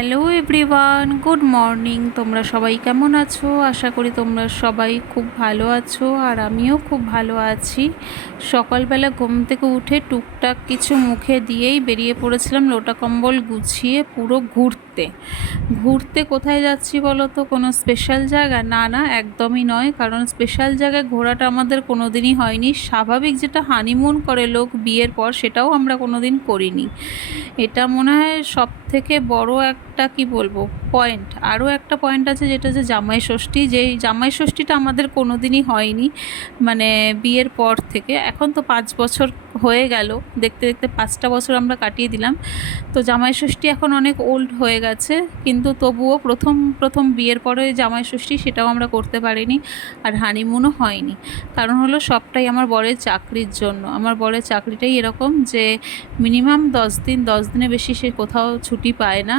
Hello everyone good morning তোমরা সবাই কেমন আছো? আশা করি তোমরা সবাই খুব ভালো আছো আর আমিও খুব ভালো আছি। সকালবেলা ঘুম থেকে উঠে টুকটাক কিছু মুখে দিয়েই বেরিয়ে পড়েছিলাম লোটা কম্বল গুছিয়ে পুরো ঘুরতে। ঘুরতে কোথায় যাচ্ছি বলো তো? কোনো স্পেশাল জায়গা? না না, একদমই নয়। কারণ স্পেশাল জায়গায় ঘোরাটা আমাদের কোনো দিনই হয়নি। স্বাভাবিক যেটা হানিমুন করে লোক বিয়ের পর সেটাও আমরা কোনো দিন করিনি। এটা মনে হয় সব থেকে বড় একটা কি বলব পয়েন্ট আরও একটা পয়েন্ট আছে যেটা হচ্ছে জামাই ষষ্ঠী, যেই জামাই ষষ্ঠীটা আমাদের কোনো দিনই হয়নি মানে বিয়ের পর থেকে। এখন তো পাঁচ বছর হয়ে গেল। দেখতে দেখতে পাঁচটা বছর আমরা কাটিয়ে দিলাম। তো জামাই ষষ্ঠী এখন অনেক ওল্ড হয়ে গেছে, কিন্তু তবুও প্রথম প্রথম বিয়ের পরে জামাই ষষ্ঠী সেটাও আমরা করতে পারিনি আর হানিমুনও হয়নি। কারণ হলো সবটাই আমার বরের চাকরির জন্য। আমার বরের চাকরিটাই এরকম যে মিনিমাম দশ দিন, দশ দিনে বেশি সে কোথাও ছুটি পায় না।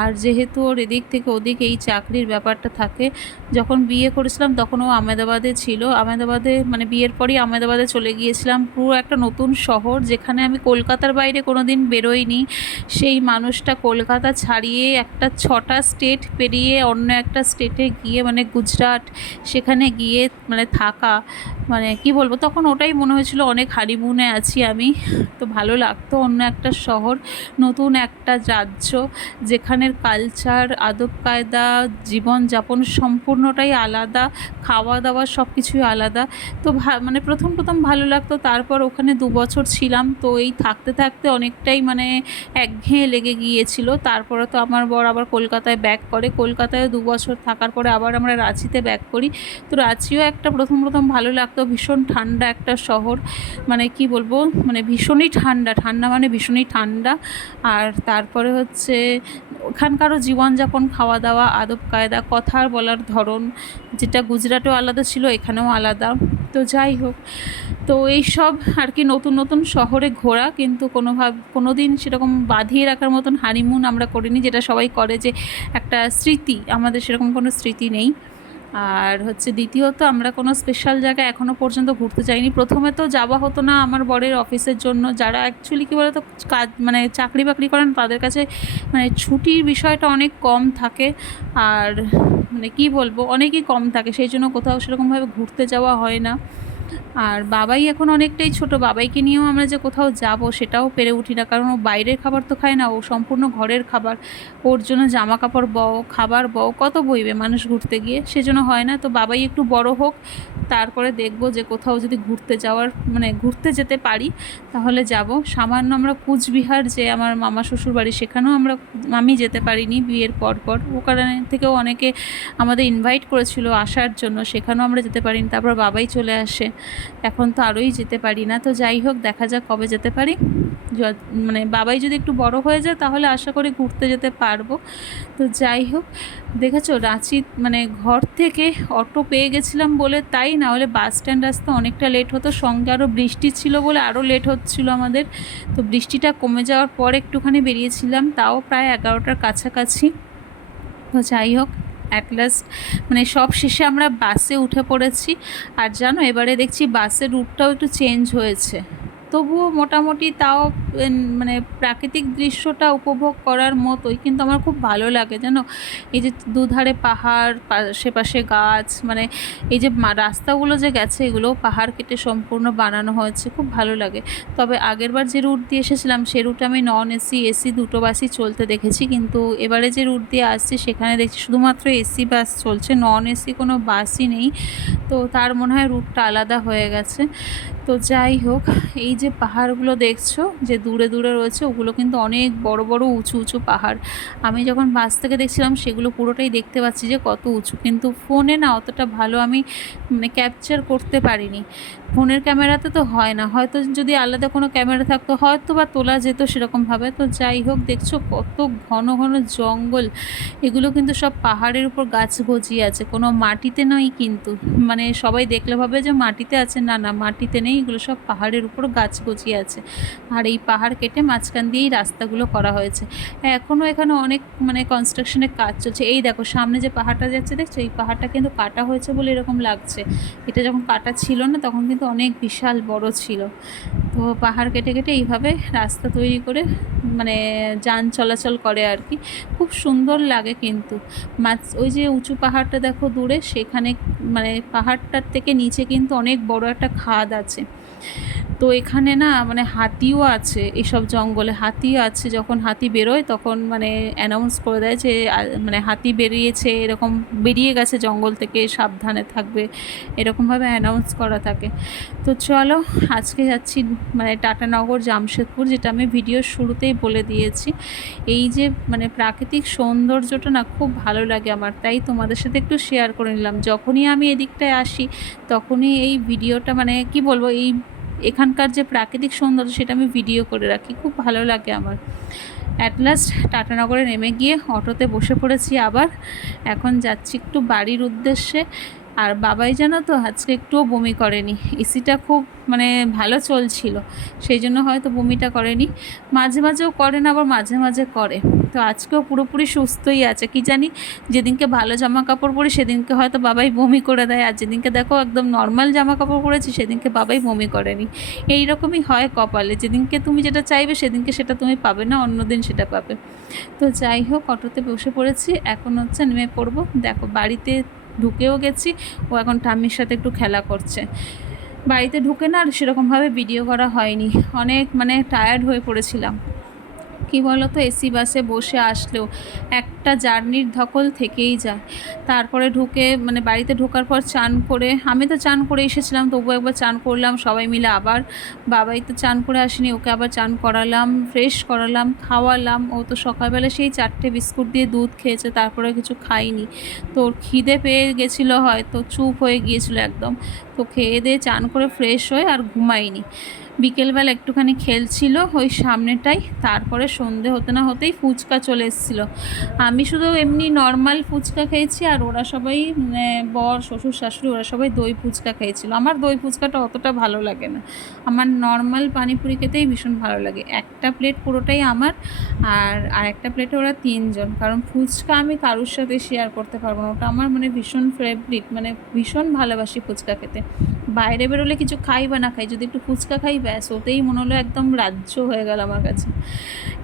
আর যেহেতু ওর এদিক থেকে ওদিক এই চাকরির ব্যাপারটা থাকে, যখন বিয়ে করেছিলাম তখন ও আহমেদাবাদে ছিল। আহমেদাবাদে মানে বিয়ের পরই আহমেদাবাদে চলে গিয়েছিলাম। পুরো একটা নতুন শহর যেখানে আমি কলকাতার বাইরে কোনো দিন বেরোইনি, সেই মানুষটা কলকাতা ছাড়িয়ে একটা ছটা স্টেট পেরিয়ে অন্য একটা স্টেটে গিয়ে মানে গুজরাট সেখানে গিয়ে মানে থাকা মানে কি বলব, তখন ওটাই মনে হয়েছিল অনেক হানিমুনে আছি আমি। তো ভালো লাগতো অন্য একটা শহর, নতুন একটা রাজ্য যেখানের কালচার আদব কায়দা, জীবনযাপন সম্পূর্ণটাই আলাদা, খাওয়া দাওয়া সব কিছুই আলাদা। তো মানে প্রথম প্রথম ভালো লাগতো, তারপর ওখানে দু বছর ছিলাম, তো এই থাকতে থাকতে অনেকটাই মানে একঘেয়ে লেগে গিয়েছিল। তারপরে তো আমার বর আবার কলকাতায় ব্যাক করে। কলকাতায় দু বছর থাকার পরে আবার আমরা রাঁচিতে ব্যাক করি। তো রাঁচিও একটা প্রথম প্রথম ভালো লাগতো। ভীষণ ঠান্ডা একটা শহর। মানে কি বলব? মানে ভীষণই ঠান্ডা। ঠান্ডা মানে ভীষণই ঠান্ডা। আর তারপরে হচ্ছে ওখানকারও জীবনযাপন খাওয়া দাওয়া আদব, কায়দা, কথা বলার ধরন যেটা গুজরাটেও আলাদা ছিল, এখানেও আলাদা। তো যাই হোক, তো এই সব আর কি নতুন নতুন শহরে ঘোরা, কিন্তু কোনোভাবে কোনো দিন সেরকম বাঁধিয়ে রাখার মতন হানিমুন আমরা করিনি, যেটা সবাই করে যে একটা স্মৃতি, আমাদের সেরকম কোনো স্মৃতি নেই। আর হচ্ছে দ্বিতীয়ত আমরা কোনো স্পেশাল জায়গায় এখনও পর্যন্ত ঘুরতে যাইনি। প্রথমে তো যাওয়া হতো না আমার বরের অফিসের জন্য। যারা অ্যাকচুয়ালি কী বলতো, কাজ মানে চাকরি বাকরি করেন তাদের কাছে মানে ছুটির বিষয়টা অনেক কম থাকে। আর মানে কী বলব, অনেকই কম থাকে। সেই জন্য কোথাও সেরকমভাবে ঘুরতে যাওয়া হয় না। আর বাবাই এখন অনেকটাই ছোট। বাবাইকে নিয়েও আমরা যে কোথাও যাব সেটাও পেরে উঠি না। কারণ ও বাইরের খাবার তো খায় না। ও সম্পূর্ণ ঘরের খাবার। ওর জন্য জামা কাপড় বও, খাবার বও, কত বইবে মানুষ ঘুরতে গিয়ে? সেজন্য হয় না। তো বাবাই একটু বড় হোক, তারপরে দেখব যে কোথাও যদি ঘুরতে যাওয়ার মানে ঘুরতে যেতে পারি, তাহলে যাব। সামান্য আমরা কুচবিহার যে আমার মামা শ্বশুর বাড়ি, সেখানেও আমরা, আমি যেতে পারিনি বিয়ের পর পর। ও কারণে থেকেও অনেকে আমাদের ইনভাইট করেছিল আসার জন্য। সেখানেও আমরা যেতে পারিনি। তারপর বাবাই চলে আসে। এখন তো আরোই যেতে পারি না। তো যাই হোক, দেখা যাক কবে যেতে পারি। মানে বাবাই যদি একটু বড় হয়ে যায়, তাহলে আশা করি ঘুরতে যেতে পারব। তো যাই হোক, দেখেছ রাঁচি মানে ঘর থেকে অটো পেয়ে গেছিলাম বলে তাই, না হলে বাস স্ট্যান্ড আসতে অনেকটা লেট হতো। সঙ্গে আরও বৃষ্টি ছিল বলে আরও লেট হচ্ছিল আমাদের। তো বৃষ্টিটা কমে যাওয়ার পর একটুখানি বেরিয়েছিলাম, তাও প্রায় এগারোটার কাছাকাছি। তো যাই হোক অ্যাট লাস্ট মানে সব শেষে আমরা বাসে উঠে পড়েছি। আর জানো, এবারে দেখছি বাসের রুটটাও একটু চেঞ্জ হয়েছে। তবুও মোটামুটি তাও মানে প্রাকৃতিক দৃশ্যটা উপভোগ করার মতোই, কিন্তু আমার খুব ভালো লাগে, জানো? এই যে দুধারে পাহাড় আশেপাশে গাছ মানে এই যে রাস্তাগুলো যে গেছে এগুলো পাহাড় কেটে সম্পূর্ণ বানানো হয়েছে, খুব ভালো লাগে। তবে আগেরবার যে রুট দিয়ে এসেছিলাম, সে রুটে আমি নন এসি এসি, দুটো বাসই চলতে দেখেছি, কিন্তু এবারে যে রুট দিয়ে আসছি, সেখানে দেখছি শুধুমাত্র এসি বাস চলছে, নন এসি কোনো বাসই নেই। তো তার মনে হয় রুটটা আলাদা হয়ে গেছে। তো যাই হোক, এই যে পাহাড়গুলো দেখছ, যে দূরে দূরে রয়েছে, ওগুলো কিন্তু অনেক বড় বড় উঁচু উঁচু পাহাড়। আমি যখন বাস থেকে দেখছিলাম, সেগুলো পুরোটাই দেখতে পাচ্ছি যে কত উঁচু। কিন্তু ফোনে না অতটা ভালো আমি মানে ক্যাপচার করতে পারিনি। ফোনের ক্যামেরাতে তো হয় না। হয়তো যদি আলাদা কোনো ক্যামেরা থাকতো হয়তো বা তোলা যেত সেরকমভাবে। তো যাই হোক, দেখছ কত ঘন ঘন জঙ্গল। এগুলো কিন্তু সব পাহাড়ের উপর গাছ গজিয়ে আছে। কোনো মাটিতে নয় কিন্তু। মানে সবাই দেখলে ভাবে যে মাটিতে আছে। না না, মাটিতে নেই। এগুলো সব পাহাড়ের উপর গাছ গজিয়ে আছে। আর এই পাহাড় কেটে মাঝখান দিয়েই রাস্তাগুলো করা হয়েছে। এখনও এখানে অনেক মানে কনস্ট্রাকশনের কাজ চলছে। এই দেখো, সামনে যে পাহাড়টা যাচ্ছে, দেখছ? এই পাহাড়টা কিন্তু কাটা হয়েছে বলে এরকম লাগছে। এটা যখন কাটা ছিল না, তখন কিন্তু অনেক বিশাল বড় ছিল। তো পাহাড় কেটে কেটে এইভাবে রাস্তা তৈরি করে মানে যান চলাচল করে আর কি। খুব সুন্দর লাগে কিন্তু। মাছ ওই যে উঁচু পাহাড়টা দেখো দূরে, সেখানে মানে পাহাড়টার থেকে নিচে কিন্তু অনেক বড় একটা খাদ আছে। তো এখানে না মানে হাতিও আছে, এসব জঙ্গলে হাতিও আছে, যখন হাতি বেরোয় তখন মানে অ্যানাউন্স করে দেয় যে মানে হাতি বেরিয়েছে, এরকম বেরিয়ে গেছে জঙ্গল থেকে, সাবধানে থাকবে, এরকমভাবে অ্যানাউন্স করা থাকে। তো চলো, আজকে যাচ্ছি মানে টাটানগর জামশেদপুর, যেটা আমি ভিডিওর শুরুতেই বলে দিয়েছি। এই যে মানে প্রাকৃতিক সৌন্দর্যটা না খুব ভালো লাগে আমার, তাই তোমাদের সাথে একটু শেয়ার করে নিলাম। যখনই আমি এদিকটায় আসি, তখনই এই ভিডিওটা মানে কি বলব, এই এখানকার যে প্রাকৃতিক সৌন্দর্য সেটা আমি ভিডিও করে রাখি, খুব ভালো লাগে আমার। অ্যাট লাস্ট টাটানগরে নেমে গিয়ে অটোতে বসে পড়েছি আবার। এখন যাচ্ছি একটু বাড়ির উদ্দেশ্যে। আর বাবাই জানো তো, আজকে একটুও বমি করেনি। এসিটা খুব মানে ভালো চলছিল, সেই জন্য হয়তো বমিটা করেনি। মাঝে মাঝেও করে না, আবার মাঝে মাঝে করে। তো আজকেও পুরোপুরি সুস্থই আছে। কি জানি, যেদিনকে ভালো জামা কাপড় পরি, সেদিনকে হয়তো বাবাই বমি করে দেয়। আর যেদিনকে দেখো একদম নর্মাল জামা কাপড় পরেছি, সেদিনকে বাবাই বমি করেনি। এই রকমই হয় কপালে। যেদিনকে তুমি যেটা চাইবে, সেদিনকে সেটা তুমি পাবে না অন্যদিন সেটা পাবে। তো যাই হোক, অটোতে বসে পড়েছি। এখন হচ্ছে নেমে পড়ব। দেখো, বাড়িতে ঢুকেও গেছি। ও এখন ঠাম্মির সাথে একটু খেলা করছে। বাড়িতে ঢুকে না আর সেরকমভাবে ভিডিও করা হয়নি। অনেক মানে টায়ার্ড হয়ে পড়েছিলাম। কী বলো তো এসি বাসে বসে আসলেও একটা জার্নির ধকল থেকেই যায়। তারপরে ঢুকে মানে বাড়িতে ঢোকার পর চান করে, আমি তো চান করে এসেছিলাম তবু একবার চান করলাম, সবাই মিলে আবার বাবাই তো চান করে আসেনি, ওকে আবার চান করালাম ফ্রেশ করালাম, খাওয়ালাম। ও তো সকালবেলা সেই চারটে বিস্কুট দিয়ে দুধ খেয়েছে তারপরে কিছু খাইনি তো ওর খিদে পেয়ে গেছিল হয়তো, চুপ হয়ে গিয়েছিল একদম। তো খেয়ে দিয়ে চান করে ফ্রেশ হয়ে আর ঘুমাইনি। বিকেলবেলা একটুখানি খেলছিল ওই সামনেটাই, তারপরে সন্ধে হতে না হতেই ফুচকা চলে এসেছিল। আমি শুধু এমনি নর্মাল ফুচকা খেয়েছি আর ওরা সবাই মানে বর, শ্বশুর, শাশুড়ি, ওরা সবাই দই ফুচকা খেয়েছিল। আমার দই ফুচকাটা অতটা ভালো লাগে না। আমার নর্মাল পানিপুরি খেতেই ভীষণ ভালো লাগে। একটা প্লেট পুরোটাই আমার আর আরেকটা প্লেটে ওরা তিনজন। কারণ ফুচকা আমি কারোর সাথে শেয়ার করতে পারব না। ওটা আমার মানে ভীষণ ফেভারিট মানে ভীষণ ভালোবাসি ফুচকা খেতে। বাইরে বেরোলে কিছু খাই বা না খাই, যদি একটু ফুচকা খাই, ব্যাস, ওতেই মনে হলো একদম রাজ্য হয়ে গেল আমার কাছে।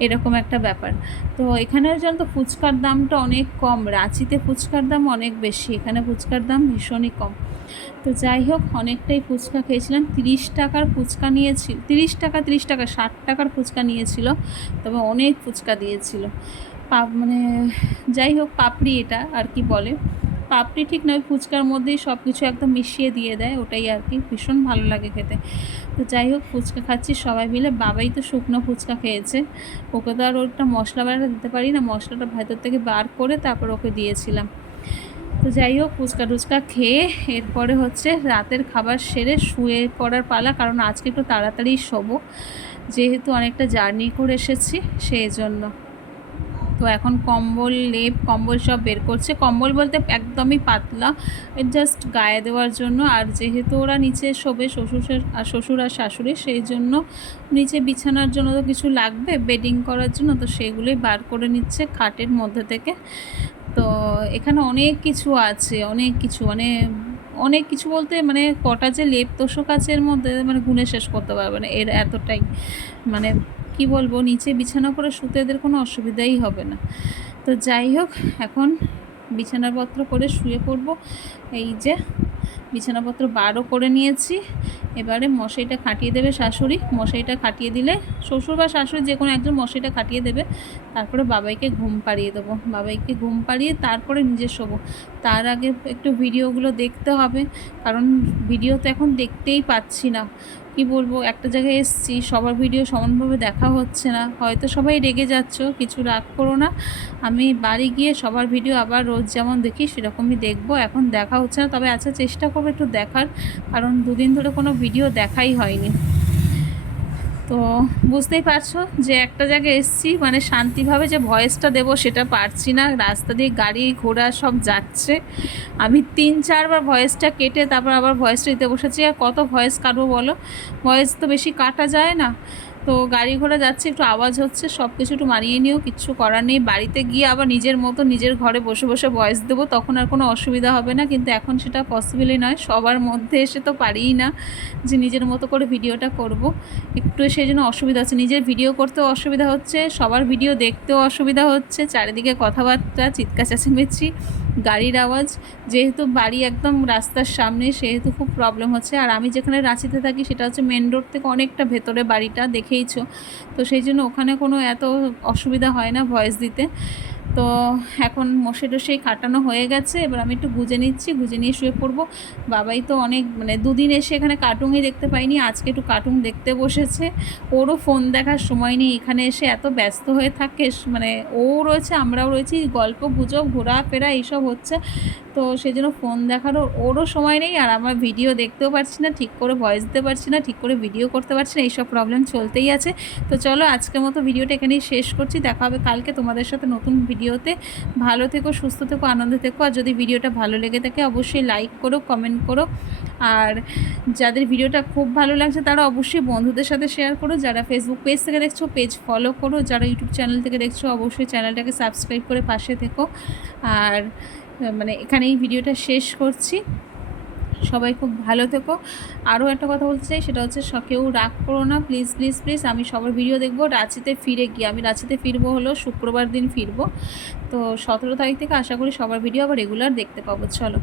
এরকম একটা ব্যাপার। তো এখানের জানো তো ফুচকার দামটা অনেক কম। রাঁচিতে ফুচকার দাম অনেক বেশি। এখানে ফুচকার দাম ভীষণই কম। তো যাই হোক, অনেকটাই ফুচকা খেয়েছিলাম। তিরিশ টাকার ফুচকা নিয়েছি, তিরিশ টাকা তিরিশ টাকা, ষাট টাকার ফুচকা নিয়েছিল, তবে অনেক ফুচকা দিয়েছিল। পাপ মানে যাই হোক, পাপড়ি এটা, আর কি বলে। পাপড়ি ঠিক নয়, ফুচকার মধ্যেই সব কিছু একদম মিশিয়ে দিয়ে দেয়, ওটাই আর কি। ভীষণ ভালো লাগে খেতে। তো যাই হোক, ফুচকা খাচ্ছি সবাই মিলে। বাবাই তো শুকনো ফুচকা খেয়েছে। ওকে তো আর ওটা মশলা বাড়াটা দিতে পারি না। মশলাটা ভেতর থেকে বার করে তারপর ওকে দিয়েছিলাম। তো যাই হোক, ফুচকা টুচকা খেয়ে এরপরে হচ্ছে রাতের খাবার সেরে শুয়ে পড়ার পালা, কারণ আজকে একটু তাড়াতাড়ি শোবো। যেহেতু অনেকটা জার্নি করে এসেছি, সেই জন্য। তো এখন কম্বল, লেপ, কম্বল সব বের করছে। কম্বল বলতে একদমই পাতলা জাস্ট গায়ে দেওয়ার জন্য। আর যেহেতু ওরা নিচে শোবে, শ্বশুর আর শ্বশুর আর শাশুড়ি, সেই জন্য নিচে বিছানার জন্য তো কিছু লাগবে, বেডিং করার জন্য, তো সেগুলোই বার করে নিচ্ছে খাটের মধ্যে থেকে। তো এখানে অনেক কিছু আছে, অনেক কিছু মানে অনেক কিছু বলতে মানে কটা যে লেপ তোষক আছে এর মধ্যে মানে গুনে শেষ করতে পারবে না। এর এতটাই মানে কি বলব, নিচে বিছানা করে শুতে এদের কোনো অসুবিধাই হবে না। তো যাই হোক, এখন বিছানাপত্র করে শুয়ে পড়ব। এই যে বিছানাপত্র বারও করে নিয়েছি। এবারে মশাইটা খাটিয়ে দেবে শাশুড়ি। মশাইটা খাটিয়ে দিলে শ্বশুর বা শাশুড়ি যে কোনো একজন মশাইটা খাটিয়ে দেবে। তারপরে বাবাইকে ঘুম পাড়িয়ে দেবো। বাবাইকে ঘুম পাড়িয়ে তারপরে নিজে শোবো। তার আগে একটু ভিডিওগুলো দেখতে হবে। কারণ ভিডিও তো এখন দেখতেই পাচ্ছি না। কি বলব, একটা জায়গায় এসেছি, সবার ভিডিও সমানভাবে দেখা হচ্ছে না। হয়তো সবাই রেগে যাচ্ছ, কিছু রাগ করো না। আমি বাড়ি গিয়ে সবার ভিডিও আবার রোজ যেমন দেখি, সেরকমই দেখব। এখন দেখা হচ্ছে না, তবে আচ্ছা চেষ্টা করব একটু দেখার, কারণ দুদিন ধরে কোনো ভিডিও দেখাই হয়নি। তো বুঝতেই পারছ যে একটা জায়গায় এসছি মানে শান্তিভাবে যে ভয়েসটা দেব সেটা পারছি না। রাস্তা দিয়ে গাড়ি ঘোড়া সব যাচ্ছে। আমি তিন চারবার ভয়েসটা কেটে তারপর আবার ভয়েসটা দিতে বসেছি। আর কত ভয়েস কাটবো বলো? ভয়েস তো বেশি কাটা যায় না। তো গাড়ি ঘোড়া যাচ্ছে, একটু আওয়াজ হচ্ছে সব কিছু একটু মানিয়ে নিও কিচ্ছু করার নেই। বাড়িতে গিয়ে আবার নিজের মতো নিজের ঘরে বসে বসে ভয়েস দেবো, তখন আর কোনো অসুবিধা হবে না। কিন্তু এখন সেটা পসিবলই নয়, সবার মধ্যে এসে তো পারিই না যে নিজের মতো করে ভিডিওটা করব। একটু সেই জন্য অসুবিধা হচ্ছে, নিজের ভিডিও করতেও অসুবিধা হচ্ছে, সবার ভিডিও দেখতেও অসুবিধা হচ্ছে, চারিদিকে কথাবার্তা, চিৎকার চেঁচামেচি। গাড়ির আওয়াজ। যেহেতু বাড়ি একদম রাস্তার সামনে, সেহেতু খুব প্রবলেম হচ্ছে। আর আমি যেখানে রাঁচিতে থাকি, সেটা হচ্ছে মেন রোড থেকে অনেকটা ভেতরে বাড়িটা, দেখেইছো। তো সেই জন্য ওখানে কোনো এত অসুবিধা হয় না ভয়েস দিতে। তো এখন মশে টসে কাটানো হয়ে গেছে, এবার আমি একটু গুজে নিচ্ছি, গুজে নিয়ে শুয়ে পড়ব। বাবাই তো অনেক মানে দুদিন এসে এখানে কার্টুনই দেখতে পাইনি, আজকে একটু কার্টুন দেখতে বসেছে। ওরও ফোন দেখার সময় নেই, এখানে এসে এত ব্যস্ত হয়ে থাকে মানে ও রয়েছে, আমরাও রয়েছি, গল্প, গুজব, ঘোরাফেরা এইসব হচ্ছে। তো সেই জন্য ফোন দেখারও ওরও সময় নেই, আর আমার ভিডিও দেখতেও পারছি না, ঠিক করে ভয়েস দিতে পারছি না, ঠিক করে ভিডিও করতে পারছি না, এইসব প্রবলেম চলতেই আছে। তো চলো আজকের মতো ভিডিওটা এখানেই শেষ করছি, দেখা হবে কালকে তোমাদের সাথে নতুন ভিডিওতে। ভালো থেকো, সুস্থ থেকো, আনন্দ থেকো। আর যদি ভিডিওটা ভালো লেগে থাকে, অবশ্যই লাইক করো কমেন্ট করো। আর যাদের ভিডিওটা খুব ভালো লাগছে, তারা অবশ্যই বন্ধুদের সাথে শেয়ার করো। যারা ফেসবুক পেজ থেকে দেখছ পেজ ফলো করো। যারা ইউটিউব চ্যানেল থেকে দেখছ, অবশ্যই চ্যানেলটাকে সাবস্ক্রাইব করে পাশে থেকো। আর মানে এখানেই ভিডিওটা শেষ করছি। সবাই খুব ভালো থেকো। আরও একটা কথা বলতে চাই, সেটা হচ্ছে কেউ রাগ করো না প্লিজ প্লিজ প্লিজ আমি সবার ভিডিও দেখব, রাঁচিতে ফিরে গিয়ে, আমি রাঁচিতে ফিরবো হলো, শুক্রবার দিন ফিরবো। তো সতেরো তারিখ থেকে আশা করি সবার ভিডিও আবার রেগুলার দেখতে পাবো, চলো।